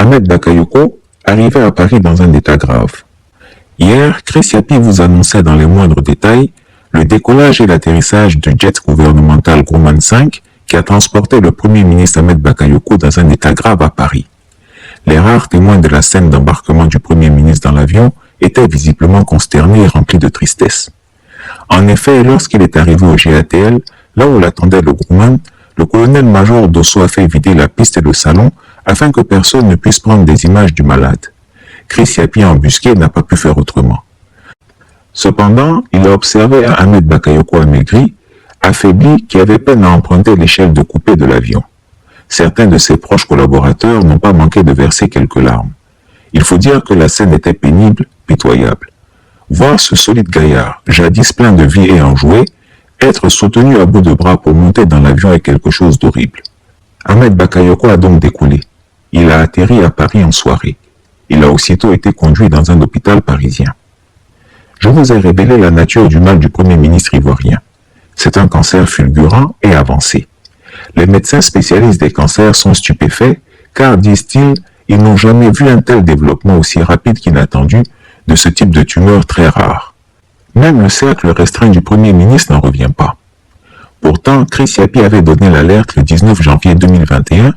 Ahmed Bakayoko arrivait à Paris dans un état grave. Hier, Chris Yapi vous annonçait dans les moindres détails le décollage et l'atterrissage du jet gouvernemental Grumman 5 qui a transporté le Premier ministre Ahmed Bakayoko dans un état grave à Paris. Les rares témoins de la scène d'embarquement du Premier ministre dans l'avion étaient visiblement consternés et remplis de tristesse. En effet, lorsqu'il est arrivé au GATL, là où l'attendait le Grumman, le colonel-major Dosso a fait vider la piste et le salon afin que personne ne puisse prendre des images du malade. Chris Yapi embusqué n'a pas pu faire autrement. Cependant, il a observé Ahmed Bakayoko amaigri, affaibli, qui avait peine à emprunter l'échelle de coupé de l'avion. Certains de ses proches collaborateurs n'ont pas manqué de verser quelques larmes. Il faut dire que la scène était pénible, pitoyable. Voir ce solide gaillard, jadis plein de vie et enjoué, être soutenu à bout de bras pour monter dans l'avion est quelque chose d'horrible. Ahmed Bakayoko a donc décollé. Il a atterri à Paris en soirée. Il a aussitôt été conduit dans un hôpital parisien. Je vous ai révélé la nature du mal du Premier ministre ivoirien. C'est un cancer fulgurant et avancé. Les médecins spécialistes des cancers sont stupéfaits car, disent-ils, ils n'ont jamais vu un tel développement aussi rapide qu'inattendu de ce type de tumeur très rare. Même le cercle restreint du Premier ministre n'en revient pas. Pourtant, Chris Yapi avait donné l'alerte le 19 janvier 2021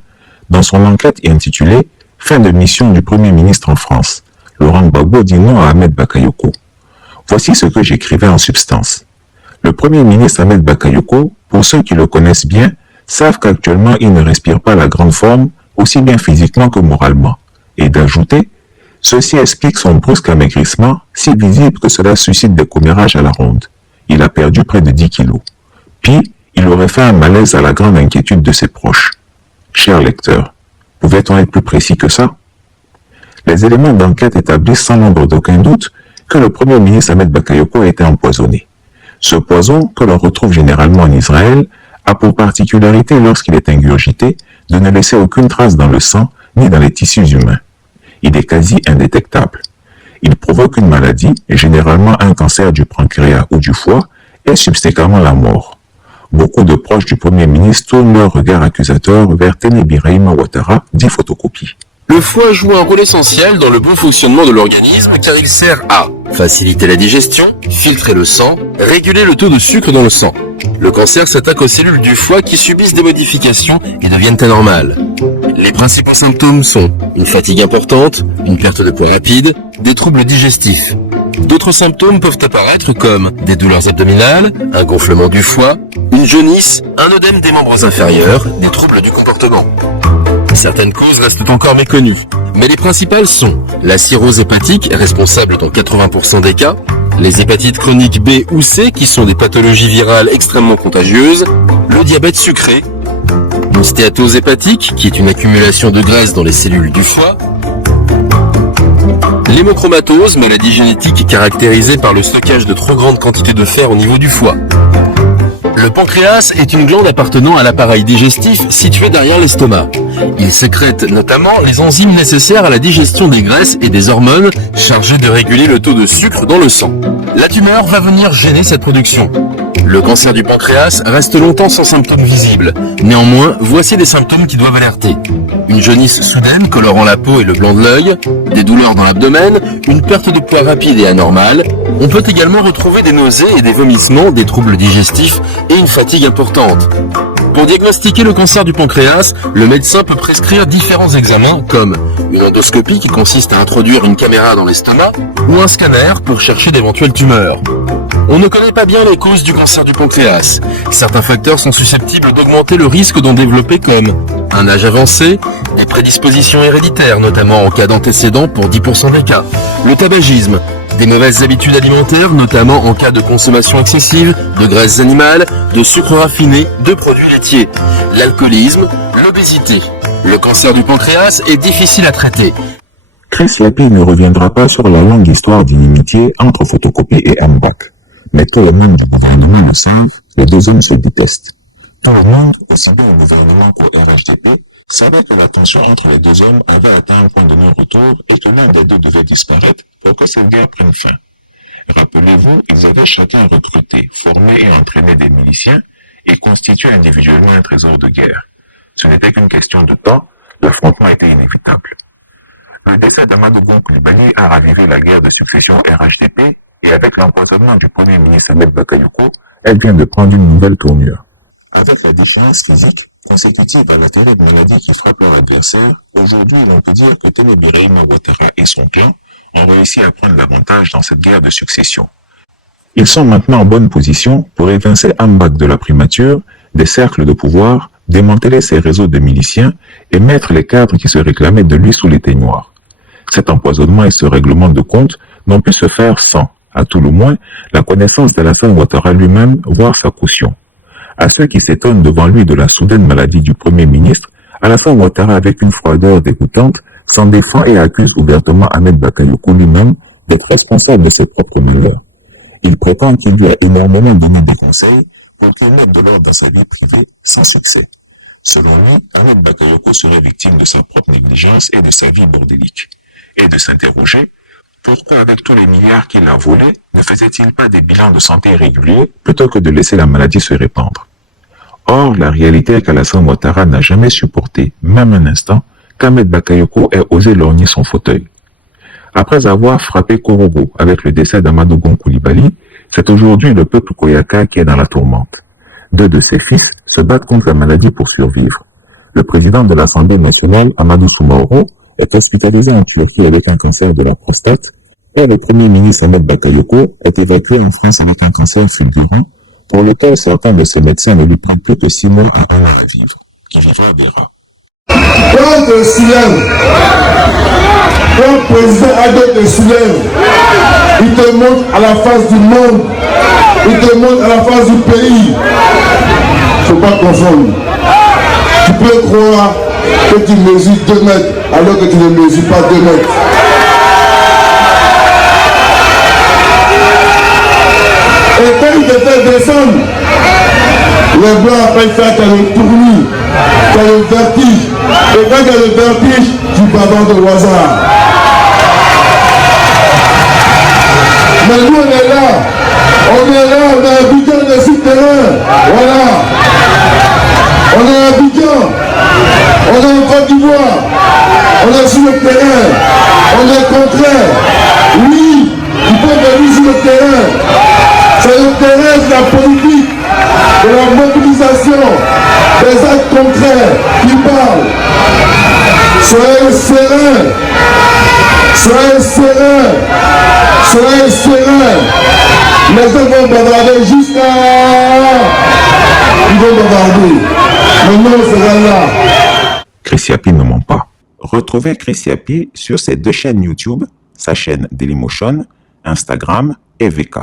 dans son enquête intitulée « Fin de mission du Premier ministre en France ». Laurent Gbagbo dit non à Ahmed Bakayoko. Voici ce que j'écrivais en substance. Le Premier ministre Ahmed Bakayoko, pour ceux qui le connaissent bien, savent qu'actuellement il ne respire pas la grande forme, aussi bien physiquement que moralement. Et d'ajouter, ceci explique son brusque amaigrissement, si visible que cela suscite des commérages à la ronde. Il a perdu près de 10 kilos. Puis, il aurait fait un malaise à la grande inquiétude de ses proches. Cher lecteur, pouvait-on être plus précis que ça? Les éléments d'enquête établissent sans l'ombre d'aucun doute que le Premier ministre Ahmed Bakayoko a été empoisonné. Ce poison, que l'on retrouve généralement en Israël, a pour particularité, lorsqu'il est ingurgité, de ne laisser aucune trace dans le sang ni dans les tissus humains. Il est quasi indétectable. Il provoque une maladie, et généralement un cancer du pancréas ou du foie, et subséquemment la mort. Beaucoup de proches du Premier ministre tournent leur regard accusateur vers Téné Birahima Ouattara, dit photocopie. Le foie joue un rôle essentiel dans le bon fonctionnement de l'organisme car il sert à faciliter la digestion, filtrer le sang, réguler le taux de sucre dans le sang. Le cancer s'attaque aux cellules du foie qui subissent des modifications et deviennent anormales. Les principaux symptômes sont une fatigue importante, une perte de poids rapide, des troubles digestifs. D'autres symptômes peuvent apparaître comme des douleurs abdominales, un gonflement du foie, une jaunisse, un œdème des membres inférieurs, des troubles du comportement. Certaines causes restent encore méconnues, mais les principales sont la cirrhose hépatique, responsable dans 80% des cas, les hépatites chroniques B ou C, qui sont des pathologies virales extrêmement contagieuses, le diabète sucré, une stéatose hépatique, qui est une accumulation de graisse dans les cellules du foie, l'hémochromatose, maladie génétique caractérisée par le stockage de trop grandes quantités de fer au niveau du foie. Le pancréas est une glande appartenant à l'appareil digestif situé derrière l'estomac. Il sécrète notamment les enzymes nécessaires à la digestion des graisses et des hormones chargées de réguler le taux de sucre dans le sang. La tumeur va venir gêner cette production. Le cancer du pancréas reste longtemps sans symptômes visibles. Néanmoins, voici des symptômes qui doivent alerter. Une jaunisse soudaine colorant la peau et le blanc de l'œil, des douleurs dans l'abdomen, une perte de poids rapide et anormale. On peut également retrouver des nausées et des vomissements, des troubles digestifs et une fatigue importante. Pour diagnostiquer le cancer du pancréas, le médecin peut prescrire différents examens comme une endoscopie qui consiste à introduire une caméra dans l'estomac ou un scanner pour chercher d'éventuelles tumeurs. On ne connaît pas bien les causes du cancer du pancréas. Certains facteurs sont susceptibles d'augmenter le risque d'en développer comme un âge avancé, des prédispositions héréditaires, notamment en cas d'antécédents pour 10% des cas, le tabagisme, des mauvaises habitudes alimentaires, notamment en cas de consommation excessive de graisses animales, de sucre raffiné, de produits laitiers, l'alcoolisme, l'obésité. Le cancer du pancréas est difficile à traiter. Chris Yapi ne reviendra pas sur la longue histoire d'inimitié entre Photocopie et Mbak. Mais tout le monde du gouvernement le savent, les deux hommes se détestent. Tout le monde, aussi bien au gouvernement qu'au RHDP, savait que la tension entre les deux hommes avait atteint un point de non-retour et que l'un des deux devait disparaître pour que cette guerre prenne fin. Rappelez-vous, ils avaient chacun recruté, formé et entraîné des miliciens et constitué individuellement un trésor de guerre. Ce n'était qu'une question de temps, l'affrontement était inévitable. Le décès d'Amadou Gon Coulibaly a ravivé la guerre de succession RHDP et avec l'empoisonnement du Premier ministre Ahmed Bakayoko, elle vient de prendre une nouvelle tournure. Avec la déchéance physique consécutive à la terrible maladie qui frappe leur adversaire, aujourd'hui on peut dire que Téné Birahima Ouattara et son clan ont réussi à prendre l'avantage dans cette guerre de succession. Ils sont maintenant en bonne position pour évincer Ambak de la primature, des cercles de pouvoir, démanteler ses réseaux de miliciens et mettre les cadres qui se réclamaient de lui sous les teignoirs. Cet empoisonnement et ce règlement de compte n'ont pu se faire sans, à tout le moins, la connaissance d'Alassane Ouattara lui-même, voire sa caution. À ceux qui s'étonnent devant lui de la soudaine maladie du Premier ministre, Alassane Ouattara, avec une froideur dégoûtante, s'en défend et accuse ouvertement Ahmed Bakayoko lui-même d'être responsable de ses propres malheurs. Il prétend qu'il lui a énormément donné des conseils pour qu'il mette de l'ordre dans sa vie privée sans succès. Selon lui, Ahmed Bakayoko serait victime de sa propre négligence et de sa vie bordélique. Et de s'interroger, pourquoi avec tous les milliards qu'il a volés, ne faisait-il pas des bilans de santé réguliers plutôt que de laisser la maladie se répandre? Or, la réalité est qu'Alassane Ouattara n'a jamais supporté, même un instant, qu'Ahmed Bakayoko ait osé lorgner son fauteuil. Après avoir frappé Korogo avec le décès d'Amadou Gon Coulibaly, c'est aujourd'hui le peuple Koyaka qui est dans la tourmente. Deux de ses fils se battent contre la maladie pour survivre. Le président de l'Assemblée nationale, Amadou Soumaoro, est hospitalisé en Turquie avec un cancer de la prostate et le Premier ministre Ahmed Bakayoko est évacué en France avec un cancer fulgurant pour lequel certains de ses médecins ne lui prennent plus que 6 mois à 1 an à vivre. Qui vivra verra. Quand te soulève, quand le président Adé te soulève, il te montre à la face du monde, il te montre à la face du pays. Il ne faut pas confondre. Tu peux croire que tu mesures 2 mètres alors que tu ne mesures pas 2 mètres. Et quand il te fait descendre, les blancs après ça, tu as le tournis, tu as le vertige. Et quand tu as le vertige, tu bavardes au hasard. Mais nous on est là, on a Abidjan de souterrain, voilà. On est à Abidjan, on est en Côte d'Ivoire, on est sur le terrain, on est contraire. Oui, il faut venir sur le terrain. C'est le terrain de la politique, de la mobilisation, des actes concrets qui parlent. Soyez serein, soyez serein, soyez serein. Les gens vont bavarder jusqu'à... Ils vont bavarder. Maintenant, on sera là. Chris Yapi ne ment pas. Retrouvez Chris Yapi sur ses 2 chaînes YouTube, sa chaîne Dailymotion, Instagram et VK.